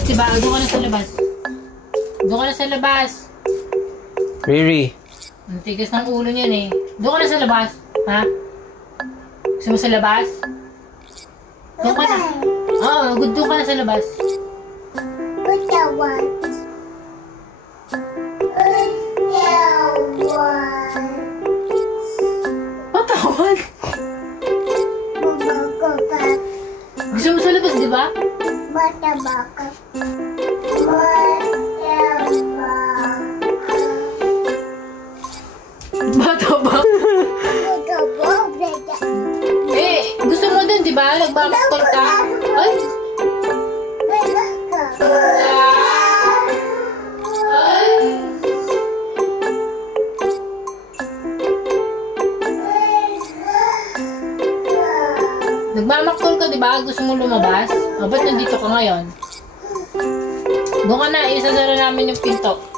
labas, diba? Doon ka na sa labas. Doon ka na sa labas. Riri. Ang tigas ng ulo niyan eh. Doon ka na sa labas. Ha? Gusto mo sa labas? Doon ka na. Oo, doon ka na sa labas. Patawan? Gusto mo sa labas, di ba? Bata baka. Bata ba? Eh, gusto mo din, di ba? Nagbabaktol ka? Ay! Nagmamaktol ka, di ba? Gusto mo lumabas? O, ba't nandito ka ngayon? Doon ka na, isasara namin yung pinto.